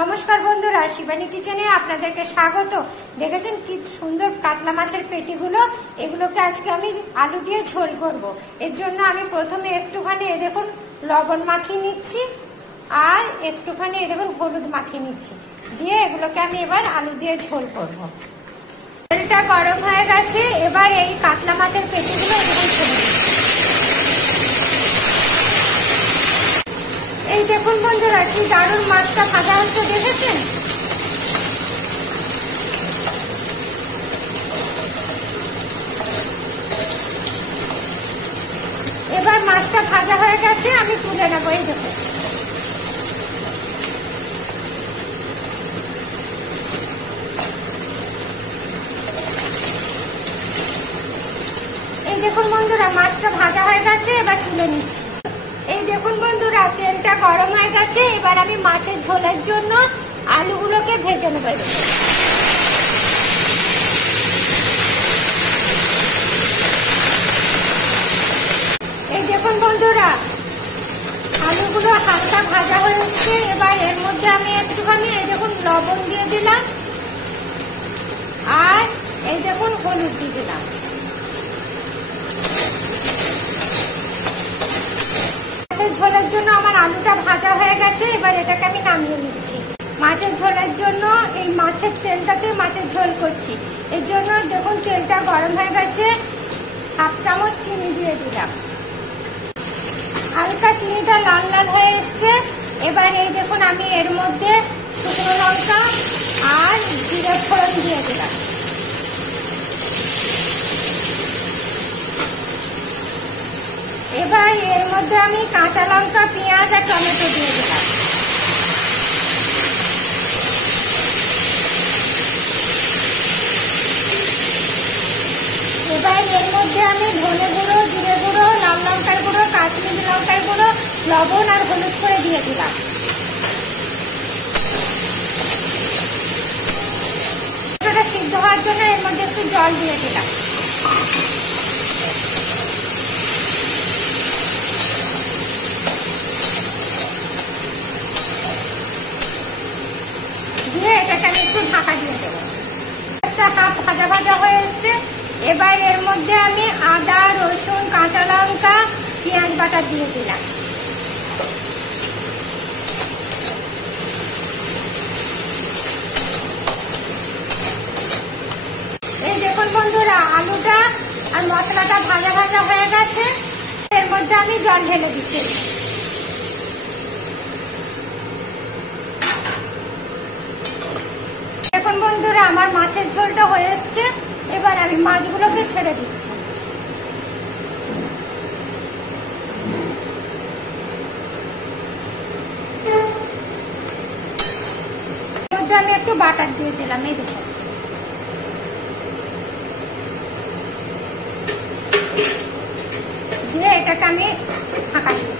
নমস্কার বন্ধুরা, শিবানী কিচেনে আপনাদেরকে স্বাগত। দেখেছেন কি সুন্দর কাতলা মাছের পেটিগুলো, এগুলোকে আজকে আমি আলু দিয়ে ঝোল করব। এর জন্য আমি প্রথমে একটুখানি দেখুন লবণ মাখিয়ে নিচ্ছি আর একটুখানি দেখুন হলুদ মাখিয়ে নিচ্ছি, দিয়ে এগুলোকে আমি এবার আলু দিয়ে ঝোল করব। তেলটা গরম হয়ে গেছে, এবার এই কাতলা মাছের পেটিগুলো এরকম ছেড়ে দিচ্ছি। এই দেখুন বন্ধুরা, কি দারুণ মাছটা ভাজা হচ্ছে, দেখেছেন? এবার মাছটা ভাজা হয়ে গেছে, আমি তুলে নেবো। এই দেখুন, এই দেখুন বন্ধুরা, মাছটা ভাজা হয়ে গেছে, এবার তুলে নিচ্ছি। এই দেখুন বন্ধুরা, তেলটা গরম হয়ে গেছে, এবার আমি মাছের ঝোলের জন্য আলুগুলোকে ভেজে নেব। এই দেখুন বন্ধুরা, আলুগুলো হালকা ভাজা হয়ে উঠছে, এবার এর মধ্যে আমি একটুখানি এই দেখুন লবণ দিয়ে দিলাম আর এই দেখুন হলুদ দিয়ে দিলাম। ঝোলের জন্য আমার আলুটা ভাজা হয়ে গেছে, এবার এটাকে আমি নামিয়ে নিচ্ছি। মাছের ঝোলের জন্য এই মাছের তেলটাতে মাছের ঝোল করছি, এর জন্য দেখুন তেলটা গরম হয়ে গেছে, হাফ চামচ চিনি দিয়ে দিলাম। হালকা চিনিটা লাল লাল হয়ে এসছে, এবার এই দেখুন আমি এর মধ্যে শুকনো লঙ্কা আর জিরে ফোড়ন দিয়ে দিলাম। এবার এর মধ্যে আমি কাঁচা লঙ্কা, পেঁয়াজ আর টমেটো দিয়ে দিলাম। এবার এর মধ্যে আমি ধনে গুঁড়ো, জিরে গুঁড়ো, লাল লঙ্কার গুঁড়ো, কাশ্মীরি লঙ্কার গুঁড়ো, লবণ আর হলুদ করে দিয়ে দিলাম। এটা সিদ্ধ হওয়ার জন্য এর মধ্যে একটু জল দিয়ে দিলাম। দিয়ে এটাকে আমি একটু ঢাকা দিয়ে দেবো। হাফ ভাজা ভাজা হয়ে এসছে, এবার এর মধ্যে আমি আদা, রসুন, কাঁচা লঙ্কা, পেঁয়াজ বাটা দিয়ে দিলাম। এই দেখুন বন্ধুরা, আলুটা আর মশলাটা ভাজা ভাজা হয়ে গেছে, এর মধ্যে আমি জল ঢেলে দিচ্ছি। দেখুন বন্ধুরা, আমার মাছের ঝোলটা হয়ে এসছে, এবার আমি মাছগুলোকে ছেড়ে দিচ্ছি। আমি একটু বাটার দিয়ে দিলাম, এই দেখুন। দিয়ে এটাকে আমি ঢাকা দিই।